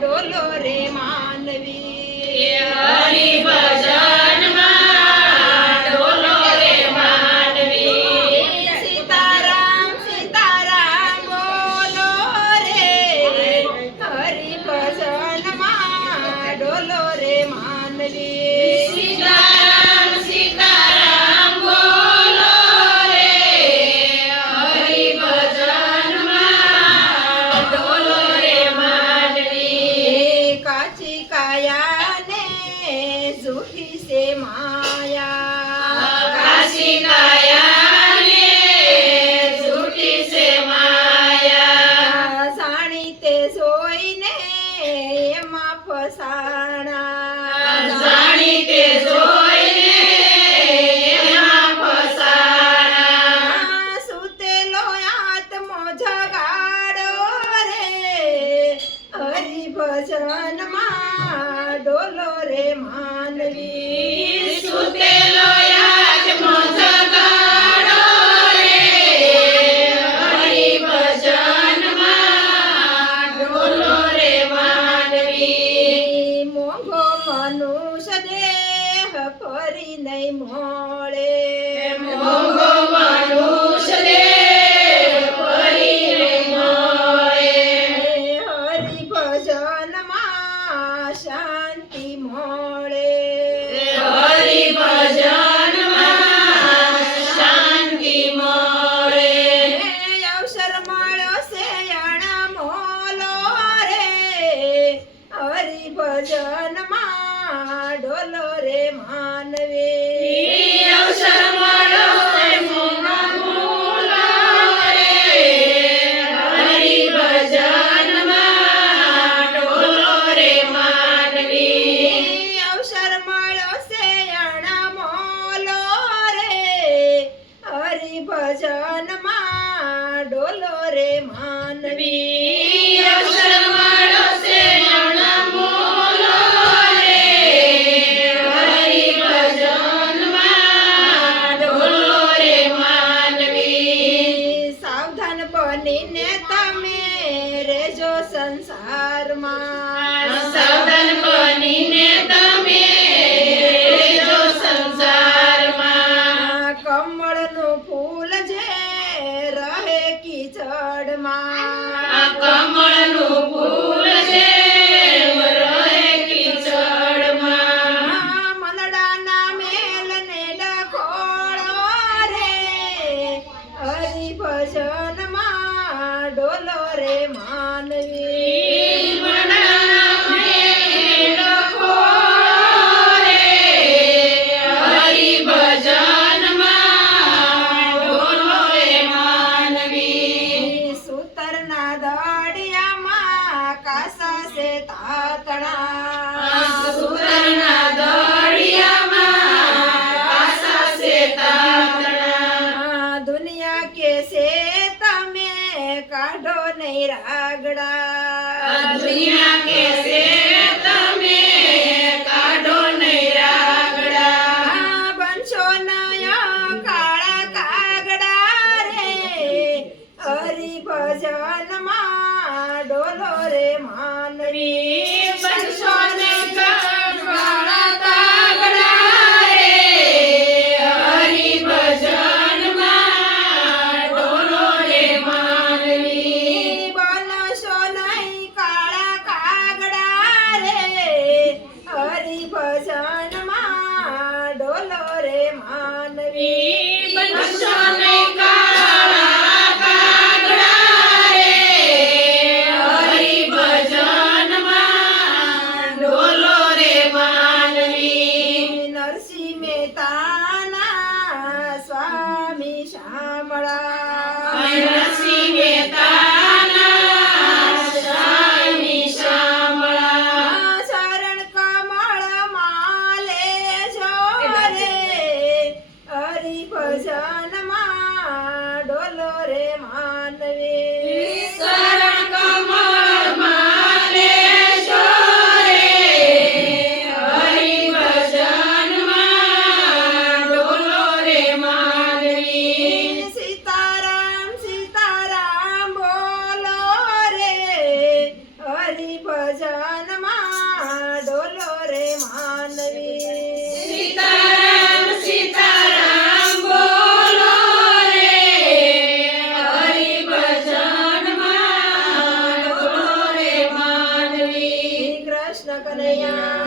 ડોલો રે માનવી હરિ ભજનમાં ડોલો રે માનવી સીતારામ સીતારામ બોલો રે હરિ ભજનમાં ડોલો રે માનવી સીતારામ સીતારામ બોલો રે હરિ ભજનમાં ડોલો રે માનવી કાચી કાયા ને જૂઠી સે માયા કાશી કાયા ને જૂઠી સે માયા જાણી તે જોઈને એમાં ફસાણા જાણી તે જોઈને એમાં ફસાણા સુતેલો આત્મો જગાડો રે હરિ ભજનમાં ડોલો રે માનવી સુતેલો આત્મો જગાડો રે હરિ ભજનમાં ડોલો રે માનવી મોંઘો મનુષ્ય દેહ ફરી નહીં મળે મોંઘો મનુષ્ય દેહ ફરી નહીં મળે હરિ ભજનમાં શાંતિ મળે હરિ ભજનમાં શાંતિ મળે અવસર મળ્યો છે અણમોલો રે હરિ ભજનમાં ડોલો રે માનવી અવસર મળ્યો છે મોંઘો રે હરિ ભજનમાં ડોલો રે માનવી અવસર મળ્યો છે અણમોલો રે હરિ ભજનમાં ડોલો રે માનવી અવસર મળ્યો છે અણમોલો રે હરિ ભજનમાં ડોલો રે માનવી સાવધાન બનીને તમે રેજો સંસારમાં સાવધાન બનીને તમે રહેજો સંસારમાં કમળનું ફૂલ જે રહે કીચડમાં કમળનું ફૂલ છે રહે કીચડમાં મનડાના મેલને ડખોળો રે હરિ ભજનમાં ડોલો રે માનવી હરિ ભજનમાં ડોલો રે માનવી સૂતરના દડિયામાં કાસા સે તાતણા સુતરના દળિયામાં પાસા સે તાતણા દુનિયા કે છે તમે કાઢો નહીં રાગડા દુનિયા કે છે તમે કાઢો નહીં રાગડા બનશો નયા કાળા કાગડા રે હરિ ભજનમાં ડોલો રે માનવી બનશો ને કાળા કાગડા રે હરિ ભજનમાં ડોલો રે માનવી બનશો નહીં કાળા કાગડા રે હરિ ભજનમાં ડોલો રે માનવી બનશો ને કાળા કાગડા રે હરિ ભજનમાં કનૈયા